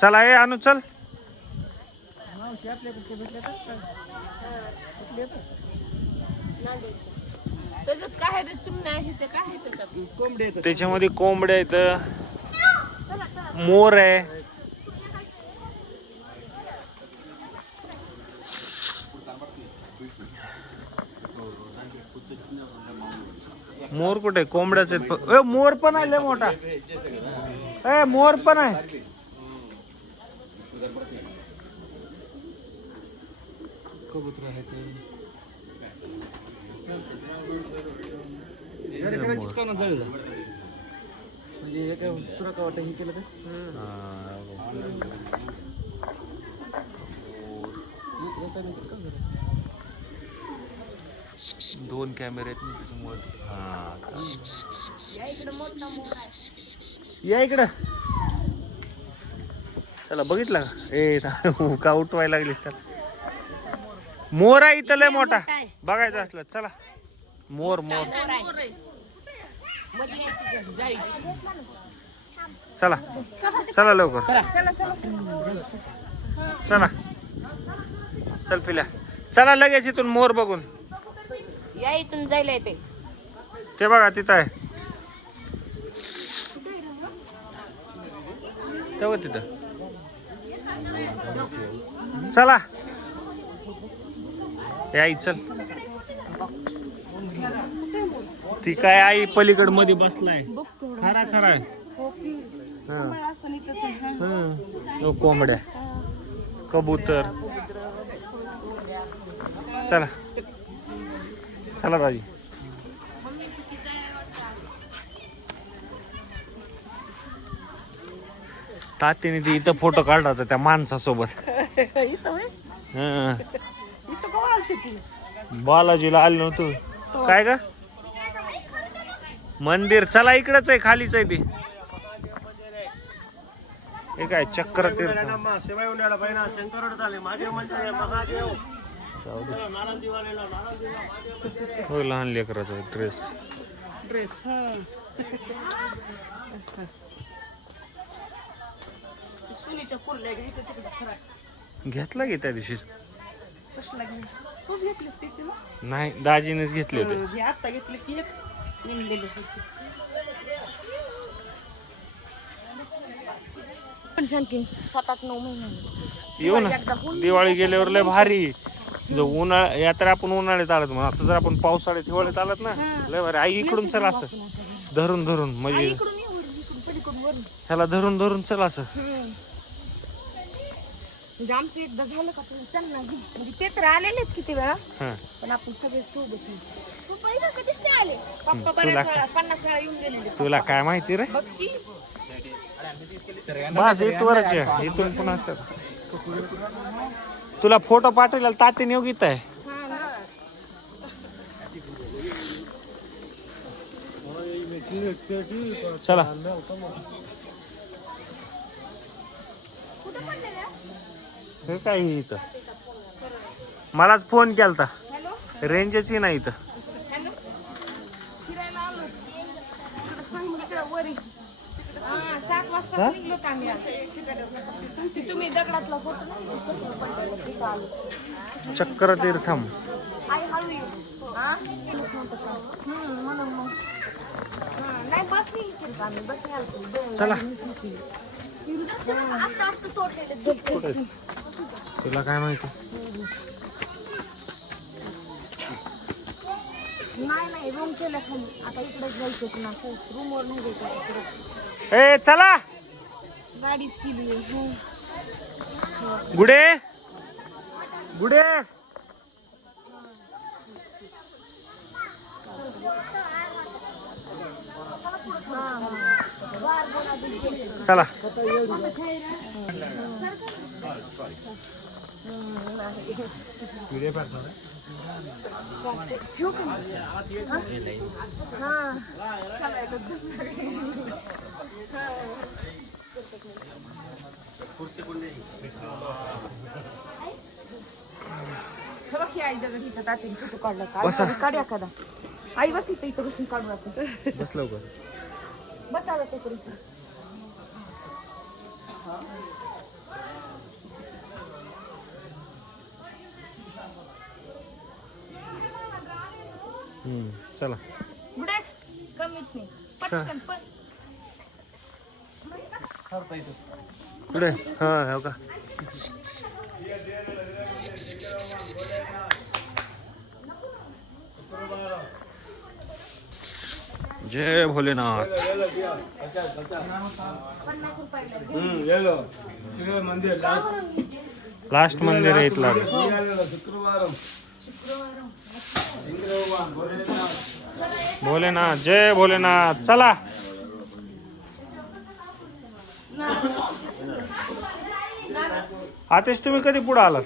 चला ये आणू चल. त्याच्यामध्ये कोंबड्या आहेत, मोर आहे. मोर कुठे? कोंबड्याच आहेत. मोर पण आहे लय मोठा. मोर पण आहे. कबूतर आहे ते. दोन कॅमेरे आहेत ना त्याच्यामुळे. या इकडं. चला बघितलं का? का उठवायला लागलीस तर. मोर आहे इथं लय मोठा. बघायचं असलं चला. मोर मोर. चला चला लवकर. चला चल पिल्या. चला लगेच इथून मोर बघून या. इथून जायला येते ते बघा तिथं आहे. तेव्हा तिथं. चला आई चल. ती काय आई पलीकड मध्ये बसलाय. खरा खरा आहे. कोंबड्या, कबूतर. चला चला दाजी. तात्याने ती इथं फोटो काढला होता त्या माणसासोबत. बालाजीला आलो नव्हतो काय का मंदिर. चला इकडच आहे, खालीच आहे ते. हे काय चक्र तीर्थ. हो लहान लेकराचा ड्रेस. घेतला की त्या दिवशी. नाही दाजीनेच घेतले होते. येऊ ना. दिवाळी गेल्यावर लय भारी. जो उन्हाळा यात्रा आपण उन्हाळ्यात आलत मग आता जर आपण पावसाळ्यात हिवाळ्यात आलत ना लय भारी. आई इकडून चल असं धरून धरून म्हणजे ह्याला धरून धरून चल असं. आमचं एकदा झालं का चल ना. म्हणजे ते तर आलेलेच किती वेळा पण आपण सगळे सोबत. पप्पा बऱ्याच वेळा 50 वेळा येऊन गेलेले. तुला काय माहिती रे. बस इथवरच आहे. इथून पुन्हा तुला फोटो पाठवला तात्याने योगित आहे. चला हे काय इथं मलाच फोन केलता. रेंजची नाही इथं. चक्र तीर्थम. चला तुला काय माहिती. नाही रूम केला खाली. आता इकडे जायचं ना. रूम वर नाही जायचं. ए चला गाडीच केली. गुडे गुडे. चला काढ एखादा. आई बस इथं इथं बसून काढू आपण. बस लवकर. बस आला तो. चला बुडे कमीत नाही पटकन पण पुढे हा हो का जय भोलेनाथ लास्ट मंदिर आहे इथला भोलेनाथ जय भोलेनाथ चला आतेश तुम्ही कधी पुढे आलात